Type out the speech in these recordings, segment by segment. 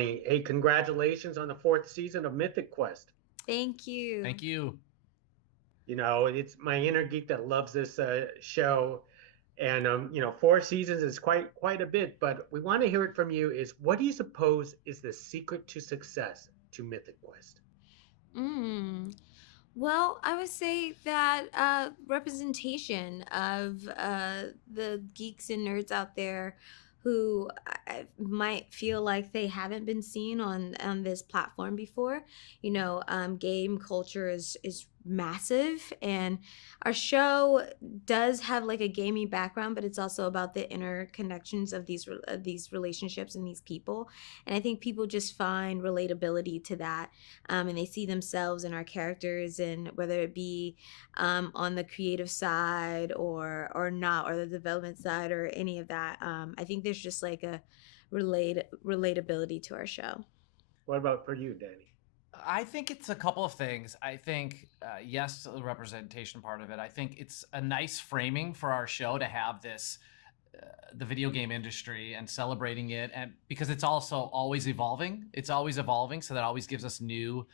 Imani. Hey, congratulations on the fourth season of Mythic Quest. Thank you. Thank you. It's my inner geek that loves this show, and four seasons is quite a bit. But we want to hear it from you. Is what do you suppose is the secret to success to Mythic Quest? Mm. Well, I would say that representation of the geeks and nerds out there who might feel like they haven't been seen on this platform before. Game culture is massive, and our show does have like a gaming background, but it's also about the inner connections of these relationships and these people. And I think people just find relatability to that, and they see themselves in our characters, and whether it be on the creative side or not, or the development side or any of that. I think there's just like a relatability to our show. What about for you, Danny? I think it's a couple of things. I think, yes, the representation part of it. I think it's a nice framing for our show to have this, the video game industry and celebrating it, and because it's also always evolving. It's always evolving, so that always gives us new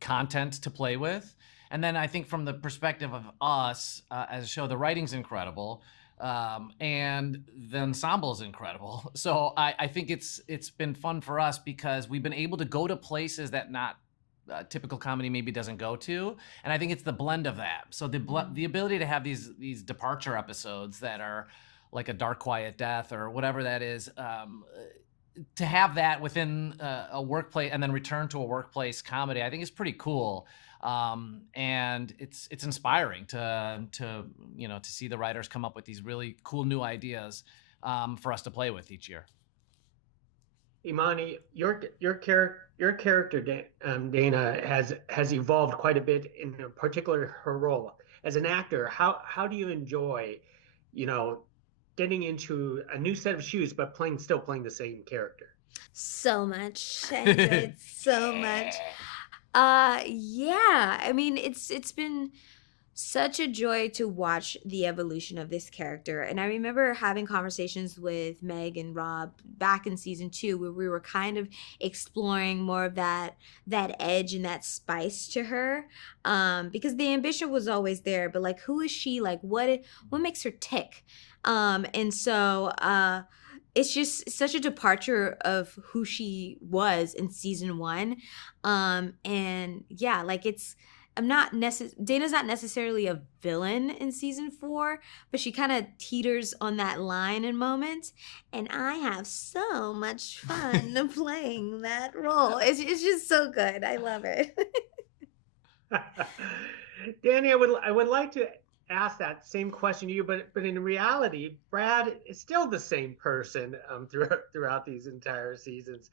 content to play with. And then I think from the perspective of us as a show, the writing's incredible. And the ensemble is incredible. So I think it's been fun for us because we've been able to go to places that not typical comedy maybe doesn't go to, and I think it's the blend of that. So the ability to have these departure episodes that are like a Dark Quiet Death or whatever that is, to have that within a workplace and then return to a workplace comedy, I think is pretty cool. And it's inspiring to see the writers come up with these really cool new ideas for us to play with each year. Imani, your character Dana has evolved quite a bit, in particular her role as an actor. How do you enjoy, getting into a new set of shoes but still playing the same character? So much. I enjoy it so much. Yeah. I mean, it's been such a joy to watch the evolution of this character. And I remember having conversations with Meg and Rob back in season 2, where we were kind of exploring more of that edge and that spice to her. Because the ambition was always there, but like, who is she? Like, what makes her tick? And so it's just such a departure of who she was in season 1. And yeah, like Dana's not necessarily a villain in season 4, but she kind of teeters on that line in moments, and I have so much fun playing that role. It's just so good. I love it. Danny, I would like to ask that same question to you, but in reality, Brad is still the same person throughout these entire seasons.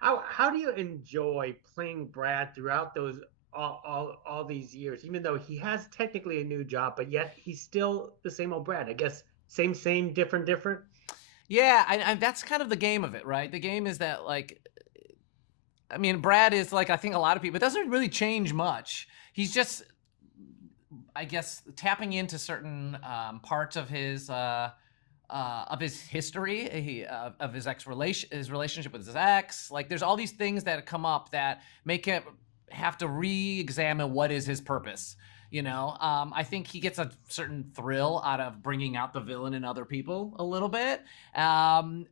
How do you enjoy playing Brad throughout those all these years, even though he has technically a new job, but yet he's still the same old Brad? I guess same, different. Yeah, and that's kind of the game of it, right? The game is that, like, I mean, Brad is like, I think a lot of people, it doesn't really change much. He's just, I guess, tapping into certain parts of his history, of his his relationship with his ex. Like, there's all these things that come up that make him have to re-examine what is his purpose. I think he gets a certain thrill out of bringing out the villain in other people a little bit,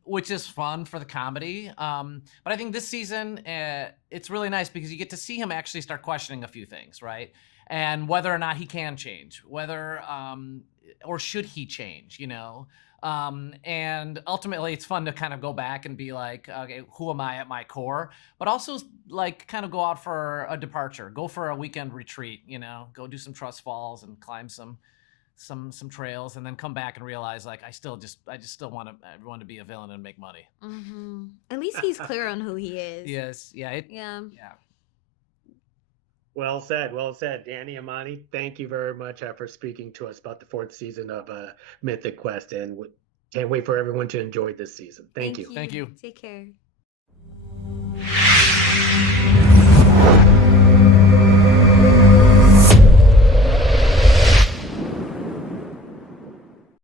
which is fun for the comedy. But I think this season, it's really nice because you get to see him actually start questioning a few things, right? And whether or not he can change, or should he change, and ultimately it's fun to kind of go back and be like, okay, who am I at my core? But also, like, kind of go out for a departure, go for a weekend retreat, go do some trust falls and climb some trails, and then come back and realize, like, I still want everyone to be a villain and make money. Mm-hmm. At least he's clear on who he is. Yes. Yeah. Yeah. Well said, Danny, Imani. Thank you very much for speaking to us about the fourth season of Mythic Quest, and can't wait for everyone to enjoy this season. Thank you. Thank you. Take care.